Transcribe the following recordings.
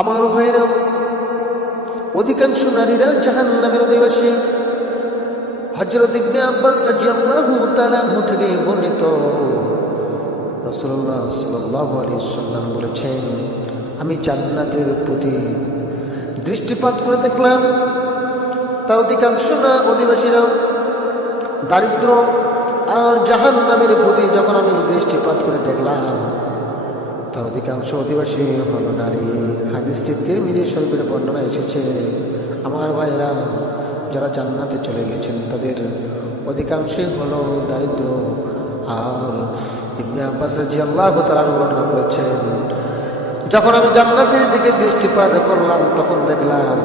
আমার ভাইরা, অধিকাংশ নারীরা জাহান্নামের অধিবাসী। হযরত ইবনে আব্বাস রাদিয়াল্লাহু তাআলা আনহু থেকে বর্ণিত, রাসূলুল্লাহ সাল্লাল্লাহু আলাইহি ওয়াসাল্লাম বলেছেন, আমি জান্নাতের প্রতি দৃষ্টিপাত করে দেখলাম, তার অধিকাংশ অধিবাসীরা দারিদ্র, আর জাহান্নামের প্রতি যখন আমি দৃষ্টিপাত করে দেখলাম, তার অধিকাংশ অধিবাসী হলো নারী। হাদিসটি তিরমিজি শরীফের বর্ণনা এসেছে। আমার ভাইরা, যারা জান্নাতে চলে গেছেন তাদের অধিকাংশই হলো দারিদ্র। আর ইবনে আব্বাস রাদিয়াল্লাহু তাআলা বর্ণনা করেছেন, যখন আমি জান্নাতের দিকে দৃষ্টিপাত করলাম তখন দেখলাম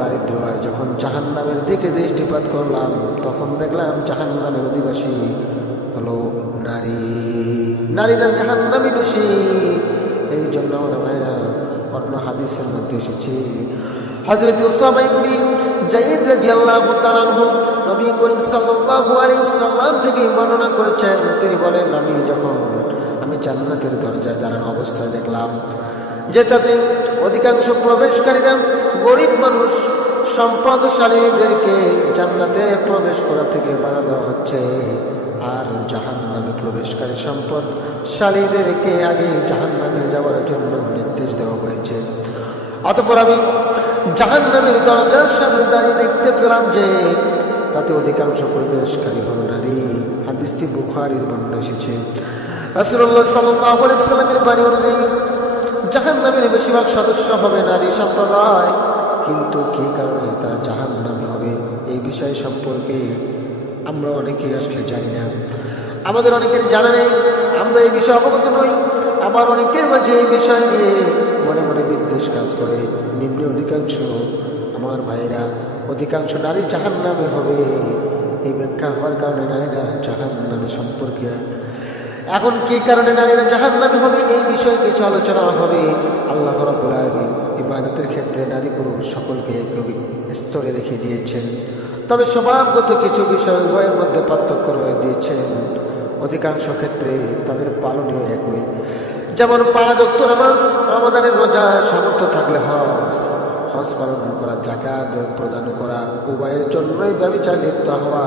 দারিদ্র, আর যখন জাহান্নামের দিকে দৃষ্টিপাত করলাম তখন দেখলাম জাহান্নামের অধিবাসী হলো নারী। নারীরা জাহান্নামী বেশি। এই জন্য আমার ভাইরা, অন্য হাদিসের মধ্যে এসেছে, হযরত উসামা ইবনে যায়েদ রাদিয়াল্লাহু তাআলা আনহু নবী করিম সাল্লাল্লাহু আলাইহি ওয়াসাল্লাম থেকে বর্ণনা করেছেন। তিনি বলেন, আমি জান্নাতের দরজায় দাঁড়ানো অবস্থায় দেখলাম যে তাতে অধিকাংশ প্রবেশকারীরা গরিব মানুষ, সম্পদশালীদেরকে জান্নাতে প্রবেশ করা থেকে বাধা দেওয়া হচ্ছে, আর জাহান্নামে প্রবেশকারী সম্পদশালীদেরকে আগে জাহান্নামে যাওয়ার জন্য নির্দেশ দেওয়া হয়েছে। অতঃপর আমি জাহান্নামের দরজার সামনে দাঁড়িয়ে দেখতে পেলাম যে তাতে অধিকাংশ প্রবেশকারী হল নারী। হাদিসটি বুখারীর বর্ণনা এসেছে। রাসূলুল্লাহ সাল্লাল্লাহু আলাইহি ওয়াসাল্লামের বাণী অনুযায়ী জাহান্নামের বেশিরভাগ সদস্য হবে নারী সম্প্রদায়। কিন্তু কী কারণে তারা জাহান্নামী হবে, এই বিষয় সম্পর্কে আমরা অনেকেই আসলে জানি না। আমাদের অনেকের জানা নেই, আমরা এই বিষয়ে অবগত নই। আবার অনেকের মাঝে এই বিষয় নিয়ে মনে মনে বিদ্বেষ কাজ করে। নিম্নে আমার ভাইয়েরা, অধিকাংশ নারী জাহান্নামে হবে। এই ব্যাখ্যা হওয়ার কারণে নারীরা জাহান্নামী সম্পর্কে এখন কী কারণে নারীরা জাহান্নামী হবে এই বিষয়ে কিছু আলোচনা হবে। আল্লাহ রাব্বুল আলামিন ইবাদতের ক্ষেত্রে নারী পুরুষ সকলকে একই স্তরে রেখে দিয়েছেন, তবে স্বভাবগত কিছু বিষয় উভয়ের মধ্যে পার্থক্য রয়ে দিয়েছেন। অধিকাংশ ক্ষেত্রে তাদের পালনীয় একই, যেমন 5 ওয়াক্ত নামাজ, রমাদানের রোজা, সামর্থ্য থাকলে হজ পালন করা, যাকাত প্রদান করা, উভয়ের জন্যই ব্যভিচার লিপ্ত হওয়া,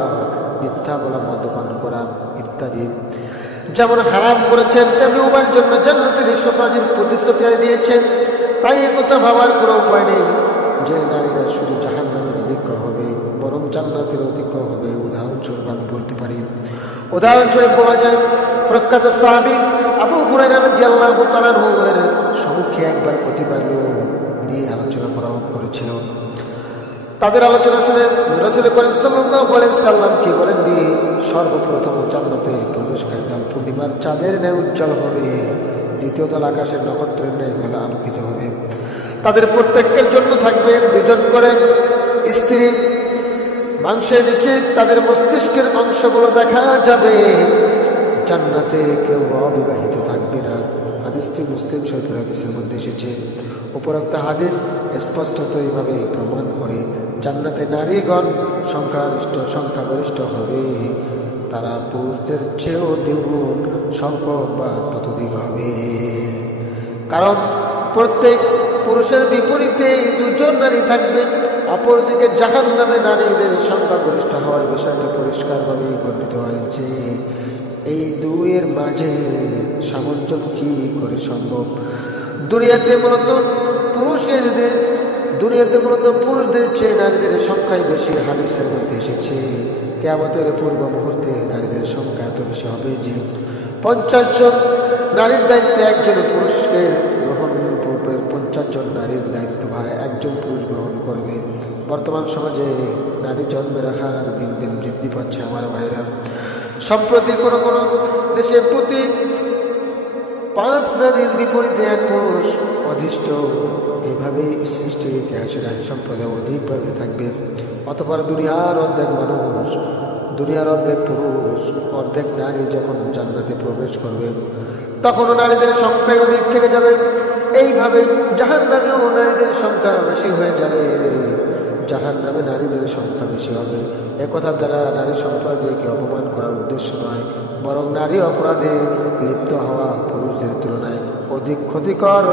মিথ্যা বলা, মদ্যপান করা ইত্যাদি যেমন হারাম করেছেন, তেমনি উভয়ের জন্য জান্নাতের সুপারিশের প্রতিশ্রুতি দিয়েছেন। তাই একথা ভাবার কোনো উপায় নেই যে নারীরা শুধু জাহান্নামের অধিক্য হবে, বরং জান্নাতের অধিক্য হবে। উদাহরণস্বরূপ আমি বলতে পারি, উদাহরণস্বরূপ বলা যায়, প্রখ্যাত সাহাবী আবু হুরায়রা রাদিয়াল্লাহু তাআলা আনহু এর সম্মুখে একবার কতিপয় লোক নিয়ে আলোচনা করেছিল। তাদের আলোচনা শুনে রাসূল করিম সাল্লাল্লাহু আলাইহি ওয়াসাল্লাম কি বলেননি, সর্বপ্রথম জান্নাতে প্রবেশকারী দল পূর্ণিমার চাঁদের ন্যায় উজ্জ্বল হবে, দ্বিতীয় দল আকাশের নক্ষত্রের ন্যায় আলোকিত হবে। তাদের প্রত্যেকের জন্য থাকবে 2 জন করে স্ত্রী। মাংসের নিচে তাদের মস্তিষ্কের অংশগুলো দেখা যাবে। জান্নাতে কেউ অবিবাহিত থাকবে না। হাদিসটি মুসলিম শরীফের হাদিসের মধ্যে এসেছে। উপরোক্ত হাদিস স্পষ্টত এইভাবে প্রমাণ করে জান্নাতে নারীগণ সংখ্যাগরিষ্ঠ হবে। তারা পুরুষদের চেয়েও দ্বিগুণ সংখ্যক বা ততোধিক হবে, কারণ প্রত্যেক পুরুষের বিপরীতে 2 জন নারী থাকবে। অপরদিকে জাহান্নামে নারীদের সংখ্যাগরিষ্ঠ হওয়ার বিষয়টি পরিষ্কারভাবে বর্ণিত হয়েছে। এই দুইয়ের মাঝে সামঞ্জস্য কি করে সম্ভব? দুনিয়াতে মূলত পুরুষদের চেয়ে নারীদের সংখ্যাই বেশি। হাদিসের মধ্যে এসেছে, কিয়ামতের পূর্ব মুহূর্তে নারীদের সংখ্যা এত বেশি হবে যে 50 জন নারীর দায়িত্বে একজন পুরুষকে গ্রহণ করবে, 50 জন নারীর দায়িত্বভার একজন পুরুষ গ্রহণ করবে। বর্তমান সমাজে নারী জন্মের হার দিন দিন বৃদ্ধি পাচ্ছে। আমার ভাইরা, সম্প্রতি কোনো দেশে প্রতি 5 নারীর বিপরীতে 1 পুরুষ অধিষ্ঠ। এইভাবে সৃষ্টির ইতিহাসে নারী সম্প্রদায় অধিকভাবে থাকবে। অতঃপর দুনিয়ার অর্ধেক পুরুষ, অর্ধেক নারী যখন জান্নাতে প্রবেশ করবে, তখনও নারীদের সংখ্যায় অধিক থেকে যাবে। এইভাবে জাহান্নামেও নারীদের সংখ্যা বেশি হয়ে যাবে। জাহান্নামে নারীদের সংখ্যা বেশি হবে। একথার দ্বারা নারী সম্প্রদায়কে অপমান করার উদ্দেশ্য নয়, বরং নারী অপরাধে লিপ্ত হওয়া পুরুষদের তুলনায় অধিক ক্ষতিকর।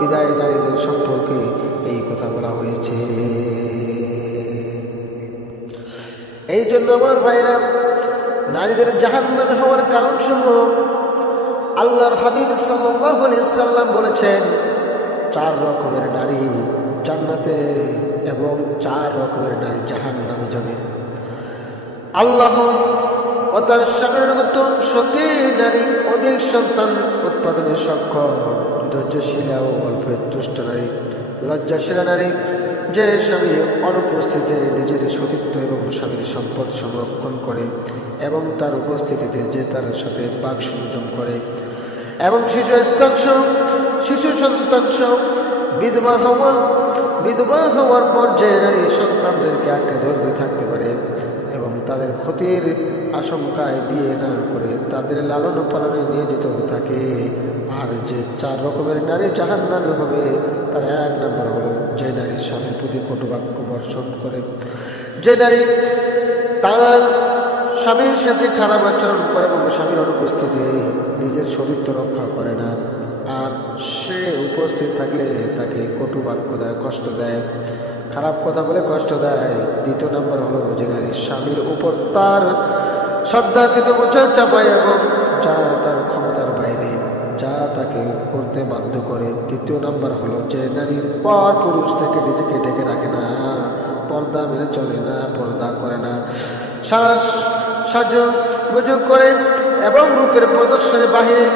বিদায় নারীদের সম্পর্কে এই কথা বলা হয়েছে। এই জন্য আমার ভাইরা, নারীদের জাহান্নামে হওয়ার কারণ সমূহ আল্লাহর হাবিব সাল্লাল্লাহু আলাইহি সাল্লাম বলেছেন 4 রকমের নারী জান্নাতে এবং 4 রকমের নারী জাহান্নামে যাবে। আল্লাহ ও তার স্বামীর সতী নারী, অধিক সন্তান উৎপাদনে সক্ষম, ধৈর্যশীলা ও অল্প তুষ্ট নারী, লজ্জাশীলা নারী, যে স্বামী অনুপস্থিতিতে নিজের সতীত্ব এবং স্বামীর সম্পদ সংরক্ষণ করে এবং তার উপস্থিতিতে যে তার সাথে বাক সংযম করে, এবং শিশু সন্তান বিধবা হওয়ার পর যে নারী সন্তানদেরকে আঁকড়ে ধরতে থাকতে পারে এবং তাদের ক্ষতির আশঙ্কায় বিয়ে না করে তাদের লালন পালনে নিয়োজিত থাকে। আর যে 4 রকমের নারী জাহান্নামে হবে, তার 1 নম্বর হলো যে নারী স্বামীর প্রতি কটুবাক্য বর্ষণ করে, যে নারী তার স্বামীর সাথে খারাপ আচরণ করে এবং স্বামীর অনুপস্থিতি নিজের চরিত্র রক্ষা করে না, আর সে উপস্থিত থাকলে তাকে কটু বাক্য দেয়, কষ্ট দেয়, খারাপ কথা বলে কষ্ট দেয়। 2 নম্বর হলো যে নারী স্বামীর উপর তার শ্রদ্ধাতীত বোঝা চাপায় এবং যা তার ক্ষমতার বাইরে, যা তাকে করতে বাধ্য করে। 3 নম্বর হলো যে নারী পর পুরুষ থেকে নিজেকে ঢেকে রাখে না, পর্দা মেনে চলে না, পর্দা করে না, সাজগুজ করে এবং রূপের প্রদর্শনে বাহিরে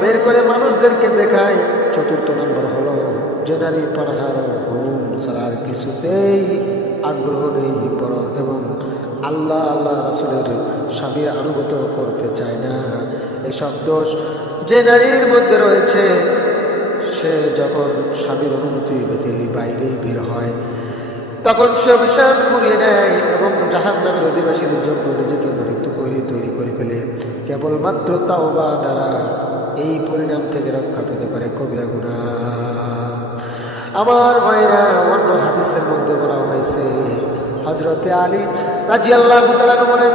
বের করে মানুষদেরকে দেখায়। 4 নম্বর হলো যে নারী পানাহার ঘুম ছাড়ার কিছুতেই আগ্রহ নেই এবং আল্লাহ রাসূলের স্বামীর আনুগত্য করতে চায় না। এসব দোষ যে নারীর মধ্যে রয়েছে, সে যখন স্বামীর অনুমতি পেতে বাইরে বের হয়, তখন সে অভিশাপ করিয়ে নেয় এবং জাহান্নামের অধিবাসীদের জন্য নিজেকে মৃত্যু তৈরি করে ফেলে। কেবলমাত্র তাওবা দ্বারা এই পরিণাম থেকে রক্ষা পেতে পারে কবিরা গুনাহ। আমার ভাইরা, অন্য হাদিসের মধ্যে বলা হয়েছে, হযরতে আলী রাদিয়াল্লাহু তাআলা বলেন,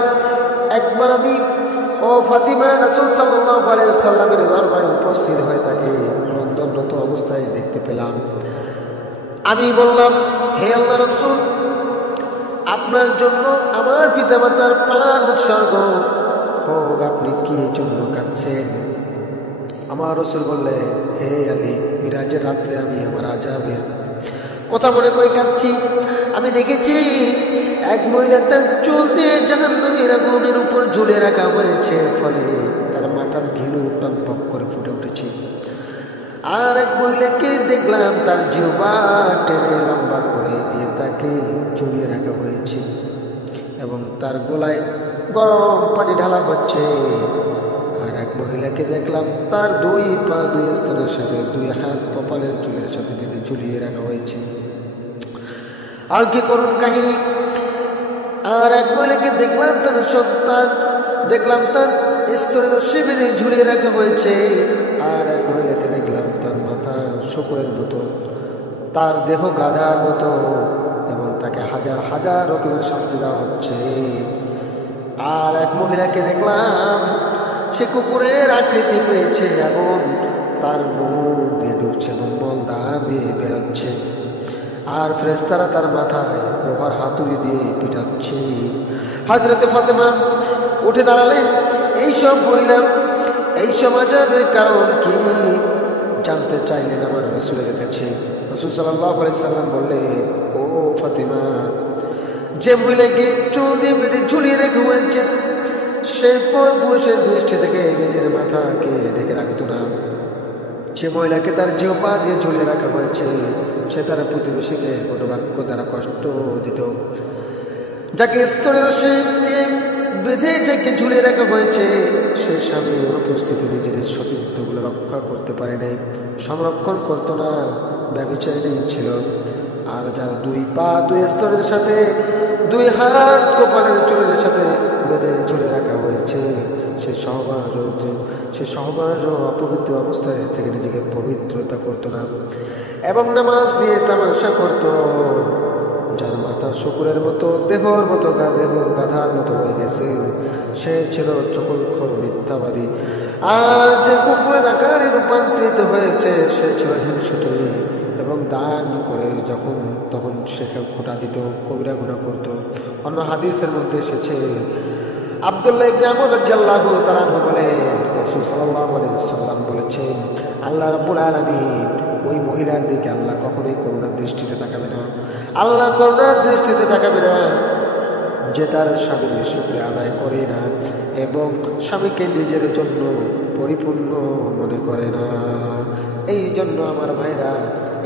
একবার আমি ও ফাতিমা রাসূল সাল্লাল্লাহু আলাইহি ওয়াসাল্লামের দরবারে উপস্থিত হয়ে তাকে ক্রন্দনরত অবস্থায় দেখতে পেলাম। আমি বললাম, হে আল্লাহর রাসূল, আপনার জন্য আমার পিতামাতার প্রাণ উৎসর্গ হোক, আপনি কি জন্য কাঁদছেন? আমার রাসূল বললেন, হে আলী, মিরাজের রাত্রে আমি আমার আযাবের কথা মনে করে কাঁদছি। আমি দেখেছি এক মহিলা তার চুল দিয়ে জাহান্নামের আগুনের উপর ঝুলে রাখা হয়েছে, ফলে তার মাথার ঘিলু টকবক করে ফুটে উঠেছে। আর এক মহিলাকে দেখলাম তার জিহ্বা টেনে লম্বা করে দিয়ে তাকে ঝুলিয়ে রাখা হয়েছে এবং তার গলায় গরম পানি ঢালা হচ্ছে। আর এক মহিলাকে দেখলাম তার 2 পা 2 স্তনের সাথে 2 হাত কপালের চুলের সাথে বেঁধে ঝুলিয়ে রাখা হয়েছে। আর কি করুন কাহিনী! আর এক মহিলাকে দেখলাম তার সন্তান, দেখলাম তার স্তনের রশি বেঁধে ঝুলিয়ে রাখা হয়েছে। আর এক মহিলাকে দেখলাম তার মাথা শূকরের মতো, তার দেহ গাধার মতো এবং তাকে হাজার হাজার রকমের শাস্তি দেওয়া হচ্ছে। আর এক মহিলাকে দেখলাম সে কুকুরের আকৃতি পেয়েছে এবং তার মুখ দিয়ে ঢুকছে এবং মলদা দিয়ে বেরোচ্ছে। আর ফেরেশতারা তার মাথায় লোহার হাতুড়ি দিয়ে পিটাচ্ছে। হযরতে ফাতেমা উঠে দাঁড়ালেন, এইসব বললাম, এইসব আযাবের কারণ কি জানতে চাইলেন আমার রাসূলের কাছে। রাসূল সাল্লাল্লাহু আলাইহি সাল্লাম বললেন, ও ফাতেমা, যে মহিলাকে চুল দিয়ে বেঁধে ঝুলিয়ে রেখে হয়েছে, সে পর পুরুষের দৃষ্টি থেকে নিজের মাথাকে ঢেকে রাখত না। যে মহিলাকে তার জিহ্বা দিয়ে ঝুলিয়ে রাখা হয়েছে, সে তার প্রতিবেশীকে কোনো বাক্য দ্বারা কষ্ট দিত। যাকে স্তনের রশি দিয়ে বেঁধে যাকে ঝুলিয়ে রাখা হয়েছে, সে স্বামী অনুপস্থিতি নিজের সতীত্বগুলো রক্ষা করতে পারে নাই, সংরক্ষণ করত না, ব্যভিচারী ছিল। আর যারা 2 পা 2 স্তনের সাথে 2 হাত কপালের চুলের সাথে বেঁধে ঝুলে রাখা হয়েছে, সে সহবাস ও অপবিত্র অবস্থায় থেকে নিজেকে পবিত্রতা করত না এবং নামাজ দিয়ে তামাশা করত। যার মাথা শুকুরের মতো দেহর মতো গাধার মতো হয়ে গেছে। সে ছিল চকুলখোর মিথ্যাবাদী। আর যে কুকুরের আকারে রূপান্তরিত হয়েছে সে ছিল হিংসুটে এবং দান করে তখন সে খোঁটা দিত, কবিরা গুনাহ করত। অন্য হাদিসের মধ্যে এসেছে আব্দুল্লাহ ইবনে আমর রাদিয়াল্লাহু তাআলা আনহু বলেন, রাসূল সাল্লাল্লাহু আলাইহি ওয়াসাল্লাম বলেছেন, আল্লাহ রাব্বুল আলামিন ওই মহিলার দিকে আল্লাহ কখনোই করুণার দৃষ্টিতে তাকাবে না। আল্লাহ করুণার দৃষ্টিতে তাকাবে না যে তার স্বামীর শুকরিয়া আদায় করে না এবং স্বামীকে নিজের জন্য পরিপূর্ণ মনে করে না। এই জন্য আমার ভাইরা,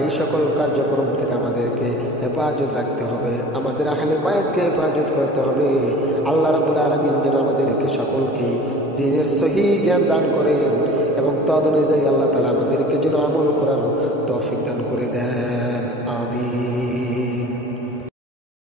এই সকল কার্যক্রম থেকে আমাদেরকে হেফাজত রাখতে হবে, আমাদের আহলে বায়াতকে হেফাজত করতে হবে। আল্লাহ রাব্বুল আলামিন যেন আমাদেরকে সকলকে দ্বীনের সহি জ্ঞান দান করেন এবং তদ অনুযায়ী আল্লাহ তাআলা আমাদেরকে যেন আমল করার তৌফিক দান করে দেয়।